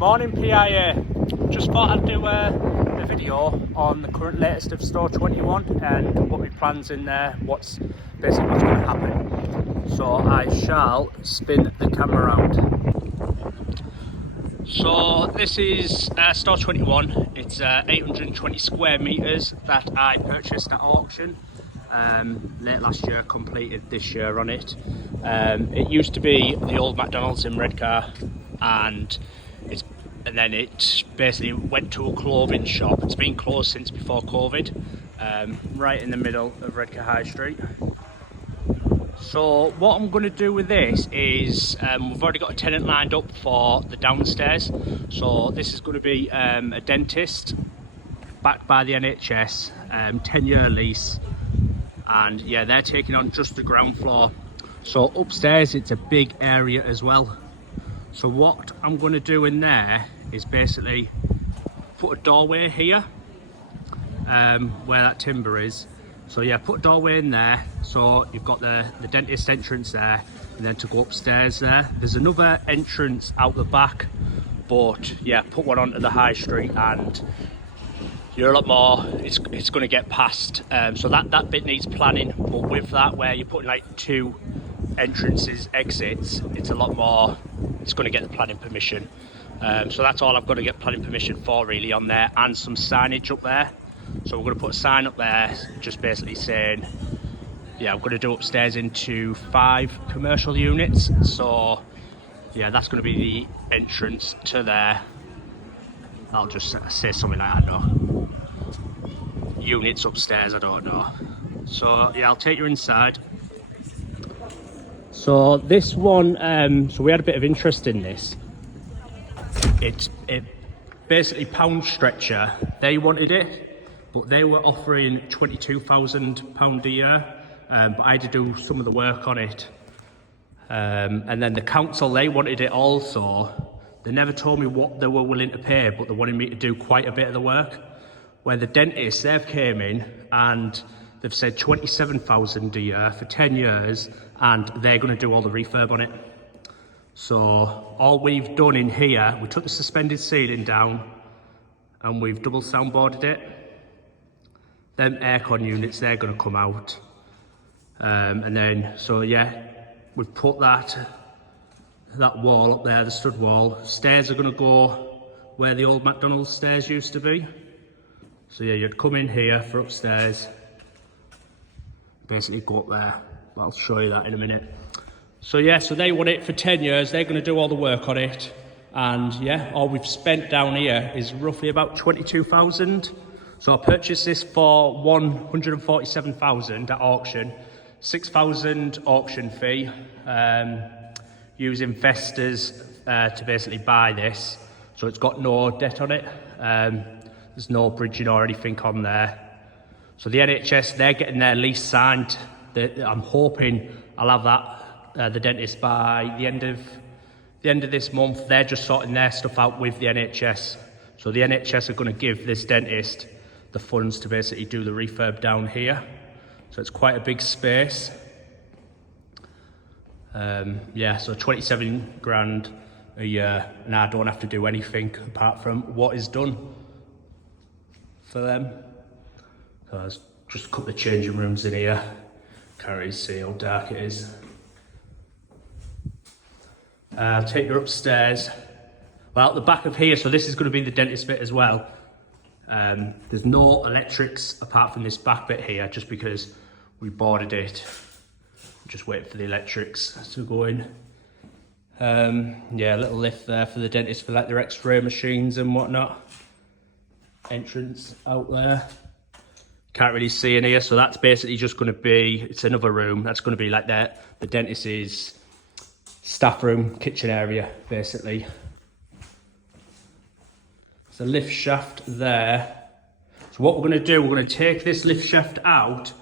Morning PIA. Just thought I'd do a video on the current latest of Store 21 and what my plans in there, what's going to happen. So I shall spin the camera around. So this is Store 21. It's 820 square meters that I purchased at auction late last year, completed this year on it. It used to be the old McDonald's in Redcar, and then it basically went to a clothing shop. It's been closed since before COVID, right in the middle of Redcar High Street. So what I'm going to do with this is we've already got a tenant lined up for the downstairs. So this is going to be a dentist backed by the NHS, 10-year lease, and yeah, they're taking on just the ground floor. So upstairs it's a big area as well. So what I'm going to do in there is basically put a doorway here where that timber is. So yeah, put a doorway in there, so you've got the dentist entrance there, and then to go upstairs there. There's another entrance out the back, but yeah, put one onto the high street and you're a lot more, it's going to get past. So that bit needs planning, but with that, where you're putting like two entrances, exits, it's a lot more, it's going to get the planning permission. So that's all I've got to get planning permission for really on there, and some signage up there. So we're going to put a sign up there just basically saying, yeah, I'm going to do upstairs into 5 commercial units. So yeah, that's going to be the entrance to there. I'll just say something like, I don't know, units upstairs, I don't know. So yeah, I'll take you inside. So this one, so we had a bit of interest in this. It basically Pound Stretcher, they wanted it, but they were offering £22,000 a year, but I had to do some of the work on it. And then the council, they wanted it also. They never told me what they were willing to pay, but they wanted me to do quite a bit of the work. Where the dentists, they've came in and they've said £27,000 a year for 10 years, and they're going to do all the refurb on it. So all we've done in here, we took the suspended ceiling down and we've double soundboarded it. Them aircon units, they're going to come out. And then, so yeah, we've put that wall up there, the stud wall. Stairs are going to go where the old McDonald's stairs used to be. So yeah, you'd come in here for upstairs, basically go up there, but I'll show you that in a minute. So yeah, so they want it for 10 years, they're going to do all the work on it, and yeah, all we've spent down here is roughly about 22,000. So I purchased this for 147,000 at auction, 6,000 auction fee, use investors to basically buy this, so it's got no debt on it. There's no bridging or anything on there. So the NHS, they're getting their lease signed. I'm hoping I'll have that, the dentist, by the end of this month. They're just sorting their stuff out with the NHS. So the NHS are going to give this dentist the funds to basically do the refurb down here. So it's quite a big space. Yeah, so 27 grand a year, and I don't have to do anything apart from what is done for them. So there's just a couple of changing rooms in here. Can't really see how dark it is. I'll take you upstairs. Well, at the back of here, so this is going to be the dentist bit as well. There's no electrics apart from this back bit here, just because we boarded it. Just waiting for the electrics to go in. Yeah, a little lift there for the dentist for like their x-ray machines and whatnot. Entrance out there. Can't really see in here, so that's basically just going to be, it's another room. That's going to be like the dentist's staff room, kitchen area, basically. There's a lift shaft there. So what we're going to do, we're going to take this lift shaft out,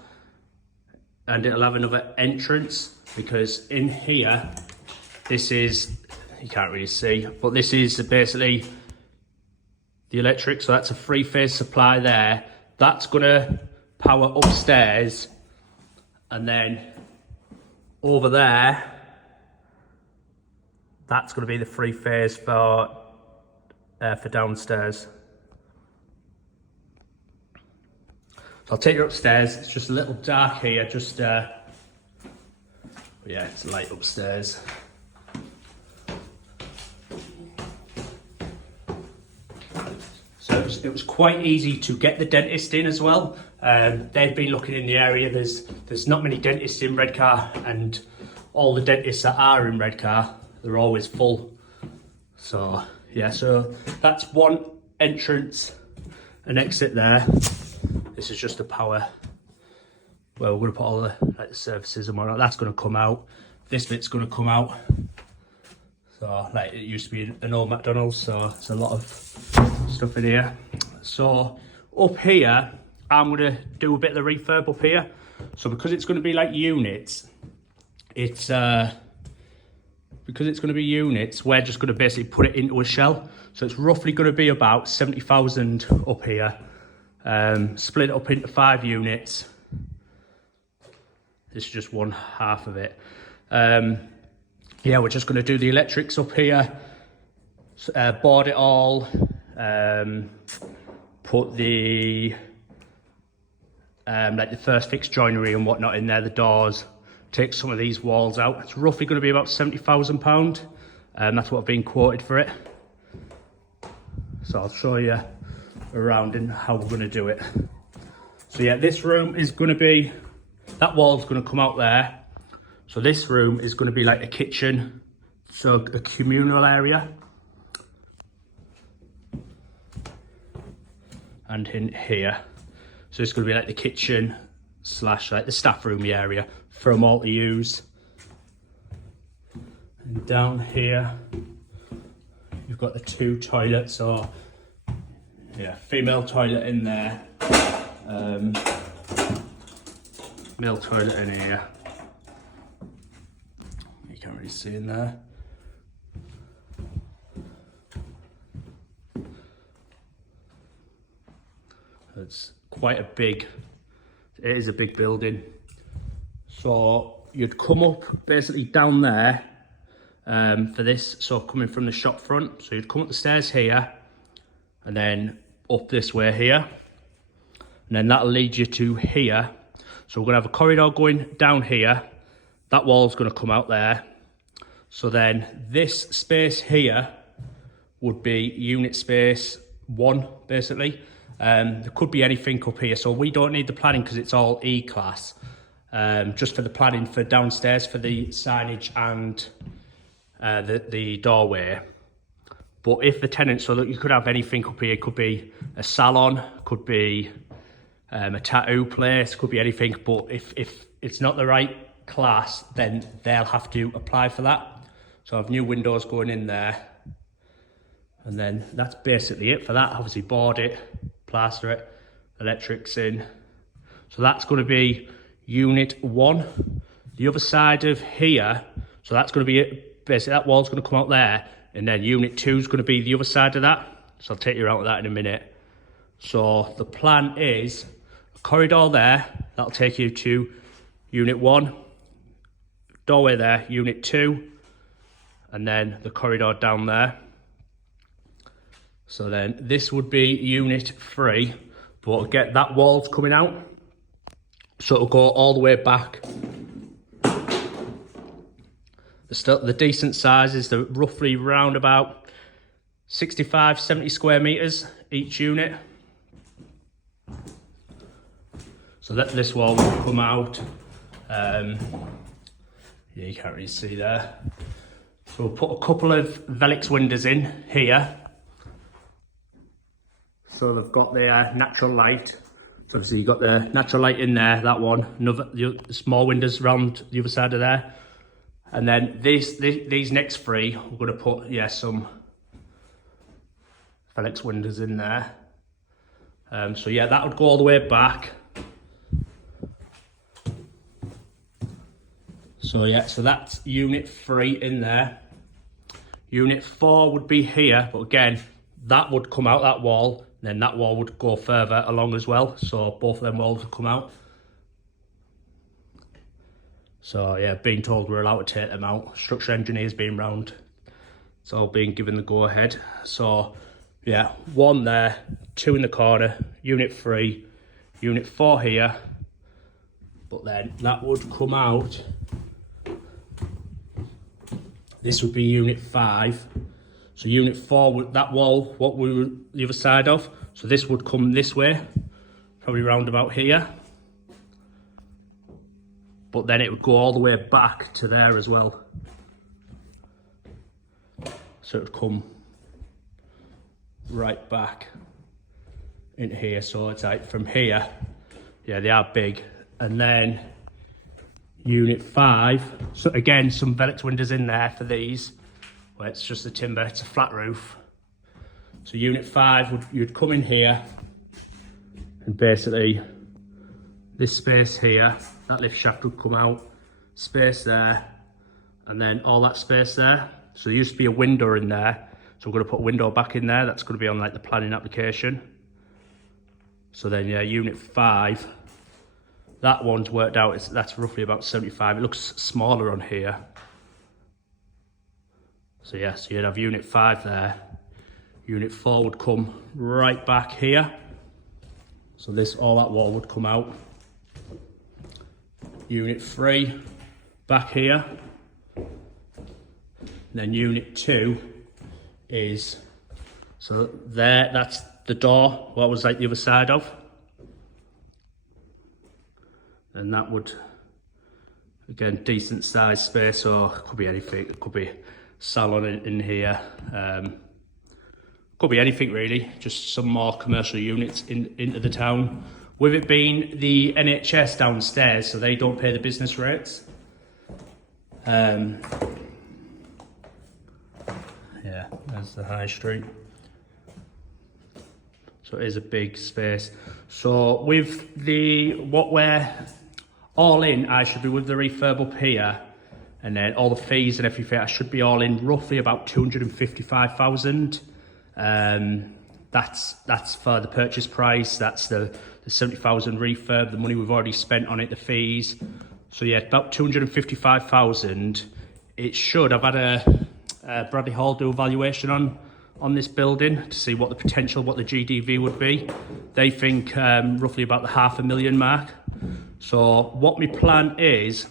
and it'll have another entrance, because in here, this is, you can't really see, but this is basically the electric. So that's a 3-phase supply there. That's going to power upstairs, and then over there, that's going to be the 3-phase for for downstairs. So I'll take you upstairs. It's just a little dark here, just yeah, it's light upstairs. So it was quite easy to get the dentist in as well. They've been looking in the area. There's not many dentists in Redcar, and all the dentists that are in Redcar, they're always full. So yeah, so that's one entrance and exit there. This is just the power. Well, we're gonna put all the like the surfaces and whatnot. That's gonna come out. This bit's gonna come out. So like it used to be an old McDonald's, so it's a lot of stuff in here. So up here, I'm gonna do a bit of the refurb up here. So because it's gonna be like units, it's because it's gonna be units, we're just gonna basically put it into a shell. So it's roughly gonna be about 70,000 up here. Split it up into 5 units. This is just one half of it. Yeah, we're just going to do the electrics up here, board it all, put the like the first fixed joinery and whatnot in there, the doors, take some of these walls out. It's roughly going to be about £70,000. That's what I've been quoted for it. So I'll show you around and how we're going to do it. So yeah, this room is going to be, that wall's going to come out there. So this room is going to be like a kitchen, so a communal area. And in here, so it's going to be like the kitchen slash like the staff room area for them all to use. And down here, you've got the 2 toilets, or yeah, female toilet in there, male toilet in here. You can't really see in there. It's quite a big, it is a big building. So you'd come up basically down there for this, so coming from the shop front. So you'd come up the stairs here and then up this way here. And then that'll lead you to here. So we're gonna have a corridor going down here. That wall's gonna come out there. So then this space here would be unit space 1, basically. There could be anything up here. So we don't need the planning because it's all E-class. Just for the planning for downstairs for the signage and the doorway. But if the tenant, so that you could have anything up here, it could be a salon, could be a tattoo place, could be anything. But if it's not the right class, then they'll have to apply for that. So I have new windows going in there. And then that's basically it for that. Obviously board it, plaster it, electrics in. So that's going to be unit 1. The other side of here, so that's going to be it. Basically that wall's going to come out there. And then unit 2 is going to be the other side of that. So I'll take you around with that in a minute. So the plan is a corridor there. That'll take you to unit 1. Doorway there, unit 2. And then the corridor down there. So then this would be unit 3. But again, that wall's coming out. So it'll go all the way back. The decent sizes, they're roughly round about 65, 70 square meters each unit. So that this wall will come out. Yeah, you can't really see there. So we'll put a couple of Velux windows in here. So they've got the natural light. So obviously you've got the natural light in there, that one. The small windows around the other side of there. And then these next 3, we're going to put, yeah, some Velux windows in there. So yeah, that would go all the way back. So yeah, so that's unit 3 in there. Unit 4 would be here, but again, that would come out that wall, and then that wall would go further along as well. So both of them walls would come out. So yeah, being told we're allowed to take them out. Structural engineers being round. It's all being given the go ahead. So Yeah, 1 there, 2 in the corner, unit 3, unit 4 here, but then that would come out, this would be unit 5, so unit 4, would, that wall, what we were the other side of, so this would come this way, probably round about here, but then it would go all the way back to there as well, so it would come right back in here. So it's like from here, yeah, they are big. And then unit 5, so again, some Velux windows in there for these, where it's just the timber, it's a flat roof. So unit 5, you'd come in here, and basically this space here, that lift shaft would come out, space there, and then all that space there. So there used to be a window in there, so we're going to put a window back in there. That's going to be on like the planning application. So then, yeah, unit 5, that one's worked out, that's roughly about 75. It looks smaller on here. So yeah, so you'd have unit 5 there. Unit 4 would come right back here. So this, all that wall would come out. Unit 3, back here. Then unit 2 is, so there, that's the door, what was like the other side of. And that would, again, decent size space, or it could be anything, it could be salon in here, could be anything really, just some more commercial units into the town. With it being the NHS downstairs, so they don't pay the business rates. Yeah, there's the high street. So it is a big space. So with the, what we're all in, I should be with the refurb up here, and then all the fees and everything, I should be all in roughly about 255,000. That's for the purchase price. That's the 70,000 refurb, the money we've already spent on it, the fees. So yeah, about 255,000. It should, I've had a Bradley Hall do a valuation on this building to see what the potential, what the GDV would be. They think roughly about the £500,000 mark. So what my plan is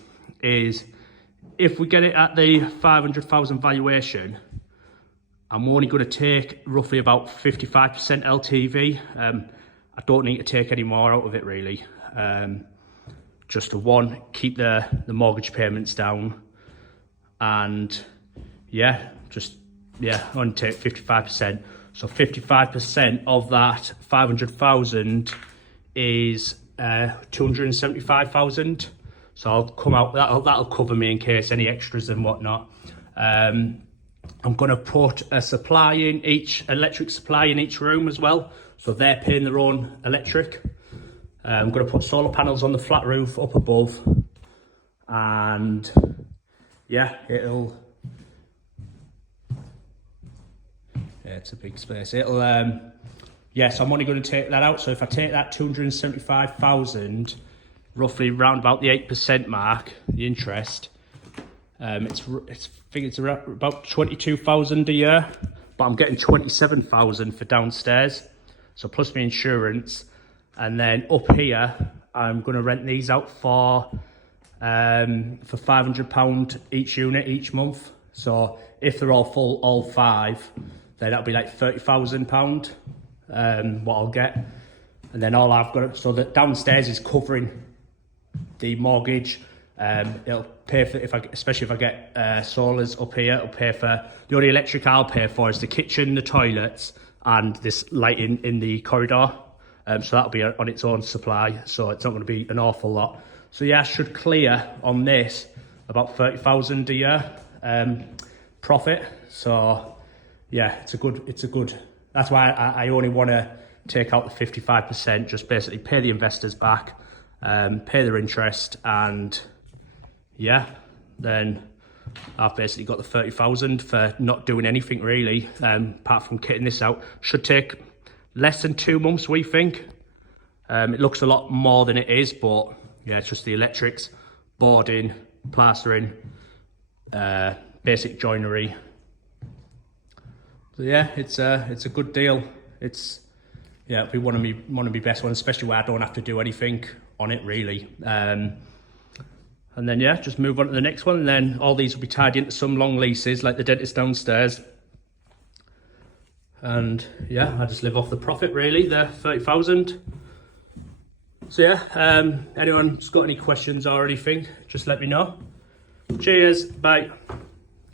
if we get it at the 500,000 valuation, I'm only going to take roughly about 55% LTV. I don't need to take any more out of it really. Just to, one, keep the mortgage payments down, and yeah, just, yeah, I only take 55%. So 55% of that 500,000 is 275,000. So I'll come out, that'll cover me in case any extras and whatnot. I'm going to put a supply in electric supply in each room as well. So they're paying their own electric. I'm going to put solar panels on the flat roof up above. And yeah, yeah, it's a big space. Yeah, so I'm only going to take that out. So if I take that 275,000, roughly around about the 8% mark, the interest, I think it's about 22,000 a year, but I'm getting 27,000 for downstairs. So plus my insurance, and then up here, I'm going to rent these out for £500 each unit each month. So if they're all full, all 5, then that'll be like £30,000 what I'll get. And then all I've got, so that downstairs is covering the mortgage. It'll pay for, especially if I get solars up here, it'll pay for, the only electric I'll pay for is the kitchen, the toilets, and this lighting in the corridor. So that'll be on its own supply, so it's not going to be an awful lot. So yeah, I should clear on this about 30,000 a year profit. So yeah, it's a good, that's why I only want to take out the 55%, just basically pay the investors back, pay their interest, and yeah, then I've basically got the 30,000 for not doing anything really, apart from kitting this out. Should take less than 2 months, we think. It looks a lot more than it is, but yeah, it's just the electrics, boarding, plastering, basic joinery. So yeah, it's a good deal. Yeah, it'll be one of my best ones, especially where I don't have to do anything on it really. And then yeah, just move on to the next one, and then all these will be tied into some long leases like the dentist downstairs. And yeah, I just live off the profit really, the 30,000. So yeah, anyone's got any questions or anything, just let me know. Cheers, bye.